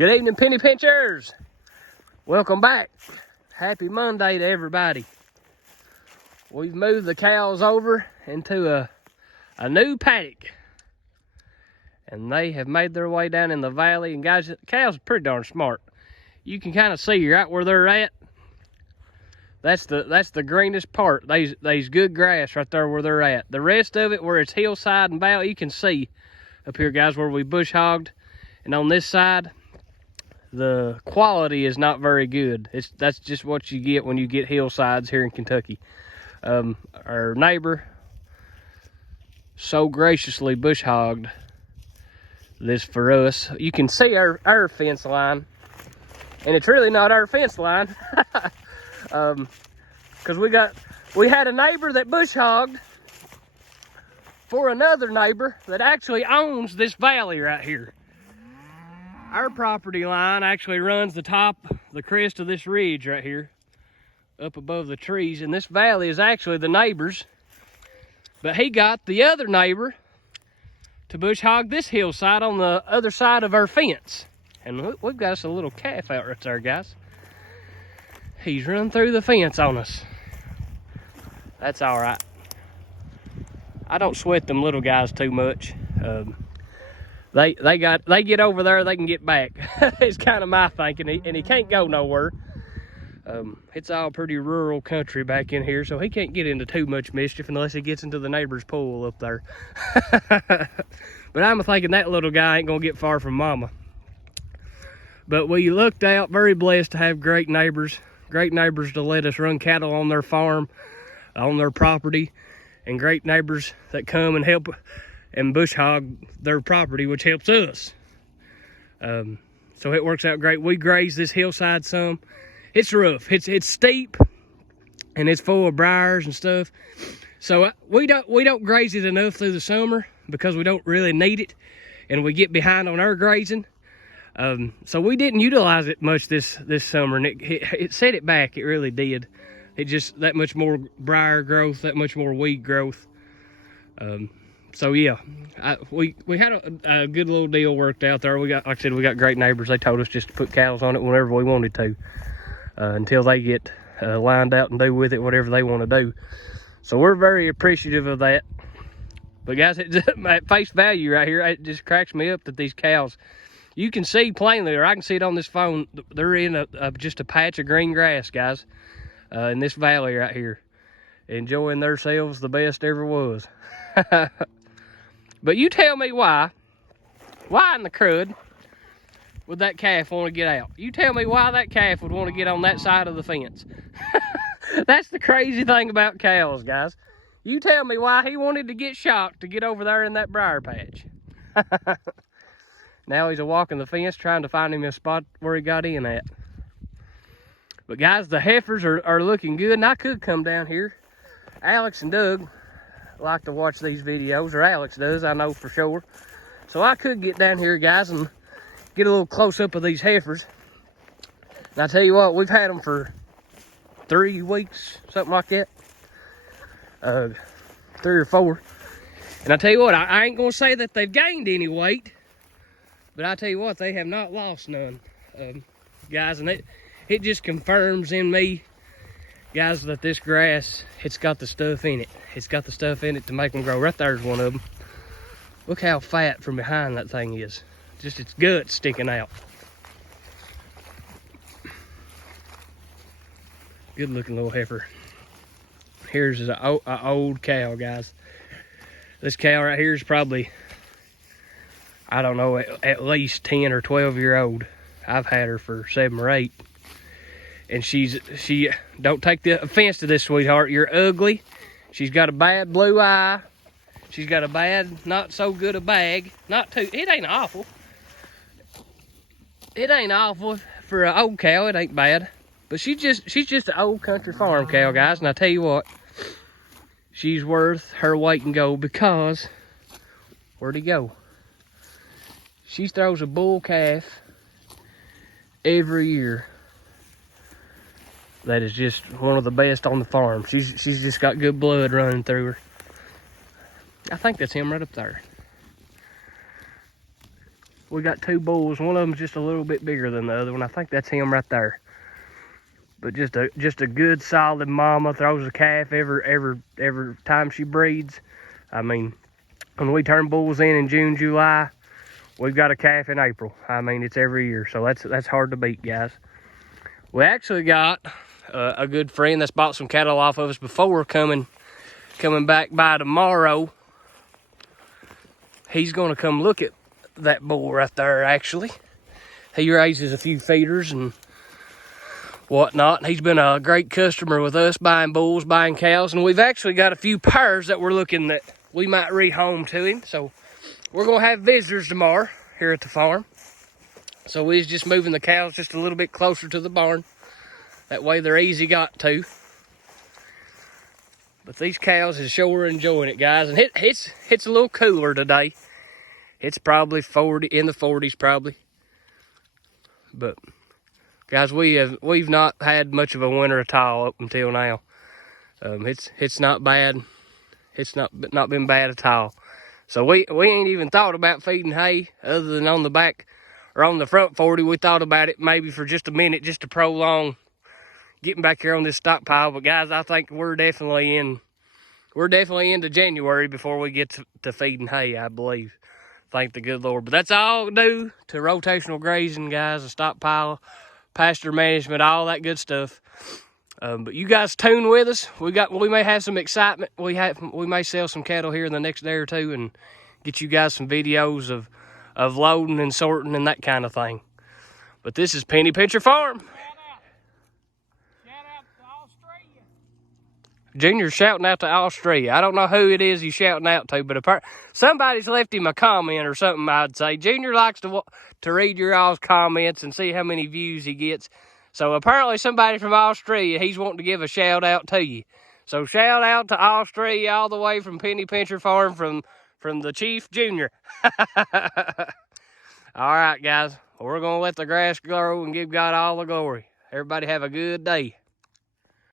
Good evening, penny pinchers. Welcome back. Happy Monday to everybody. We've moved the cows over into a new paddock. And they have made their way down in the valley. And guys, the cows are pretty darn smart. You can kind of see right where they're at. That's the greenest part. They's good grass right there where they're at. The rest of it, where it's hillside and valley, you can see up here, guys, where we bush hogged. And on this side, the quality is not very good. That's just what you get when you get hillsides here in Kentucky. Our neighbor so graciously bush hogged this for us. You can see our fence line, and it's really not our fence line. Because we had a neighbor that bush hogged for another neighbor that actually owns this valley right here. Our property line actually runs the crest of this ridge right here, up above the trees, and this valley is actually the neighbor's. But he got the other neighbor to bush hog this hillside on the other side of our fence. And we've got us a little calf out right there, guys. He's run through the fence on us. That's all right. I don't sweat them little guys too much. They get over there, they can get back. It's kind of my thinking, and he can't go nowhere. It's all pretty rural country back in here, so he can't get into too much mischief unless he gets into the neighbor's pool up there. But I'm thinking that little guy ain't gonna get far from mama. But we looked out, very blessed to have great neighbors to let us run cattle on their farm, on their property, and great neighbors that come and help and bush hog their property, which helps us. So it works out great. We graze this hillside some. It's rough. It's steep, and it's full of briars and stuff. So we don't graze it enough through the summer because we don't really need it, and we get behind on our grazing. So we didn't utilize it much this summer, and it set it back. It really did. It just that much more briar growth, that much more weed growth. So yeah, we had a good little deal worked out there. Like I said, we got great neighbors. They told us just to put cows on it whenever we wanted to, until they get lined out and do with it whatever they want to do. So we're very appreciative of that. But guys, at face value right here, it just cracks me up that these cows, you can see plainly, or I can see it on this phone, they're in just a patch of green grass, guys, in this valley right here, enjoying themselves the best ever was. But you tell me why in the crud would that calf want to get out? You tell me why that calf would want to get on that side of the fence. That's the crazy thing about cows, guys. You tell me why he wanted to get shocked to get over there in that briar patch. Now he's a walking the fence trying to find him a spot where he got in at. But guys, the heifers are looking good, and I could come down here. Alex and Doug like to watch these videos, or Alex does, I know for sure. So I could get down here, guys, and get a little close up of these heifers. And I tell you what, we've had them for 3 weeks, something like that. 3 or 4. And I tell you what, I ain't gonna say that they've gained any weight, but I tell you what, they have not lost none, guys. And it just confirms in me, guys, that this grass, it's got the stuff in it. It's got the stuff in it to make them grow. Right there's one of them. Look how fat from behind that thing is. Just its guts sticking out. Good looking little heifer. Here's an old cow, guys. This cow right here is probably, I don't know, at least 10 or 12 year old. I've had her for 7 or 8. And she don't take the offense to this, sweetheart. You're ugly. She's got a bad blue eye. She's got a bad, not so good a bag. Not too, it ain't awful. It ain't awful for an old cow. It ain't bad. But she's just an old country farm cow, guys. And I tell you what, she's worth her weight in gold because, where'd he go? She throws a bull calf every year. That is just one of the best on the farm. She's just got good blood running through her. I think that's him right up there. we got 2 bulls. One of them's just a little bit bigger than the other one. I think that's him right there. But just a good solid mama, throws a calf every time she breeds. I mean, when we turn bulls in June, July, we've got a calf in April. I mean, it's every year, so that's hard to beat, guys. We actually got a good friend that's bought some cattle off of us before coming back by tomorrow. He's gonna come look at that bull right there, actually. He raises a few feeders and whatnot. He's been a great customer with us, buying bulls, buying cows, and we've actually got a few pairs that we're looking that we might rehome to him. So we're gonna have visitors tomorrow here at the farm. So we're just moving the cows just a little bit closer to the barn. That way they're easy got to. But these cows is sure enjoying it, guys. And it's a little cooler today. It's probably 40, in the 40s probably. But guys, we've not had much of a winter at all up until now. It's not bad. It's not been bad at all. So we ain't even thought about feeding hay other than on the back or on the front 40. We thought about it maybe for just a minute, just to prolong getting back here on this stockpile. But guys, I think we're definitely into January before we get to feeding hay, I believe. Thank the good Lord. But that's all due to rotational grazing, guys, the stockpile, pasture management, all that good stuff. But you guys tune with us. We may have some excitement. We may sell some cattle here in the next day or two and get you guys some videos of loading and sorting and that kind of thing. But this is Penny Pincher Farm. Shout out to Australia. Junior's shouting out to Australia. I don't know who it is he's shouting out to, but somebody's left him a comment or something, I'd say. Junior likes to read your all's comments and see how many views he gets. So apparently somebody from Australia, he's wanting to give a shout out to you. So shout out to Australia all the way from Penny Pincher Farm from the Chief Junior. All right, guys. We're going to let the grass grow and give God all the glory. Everybody have a good day.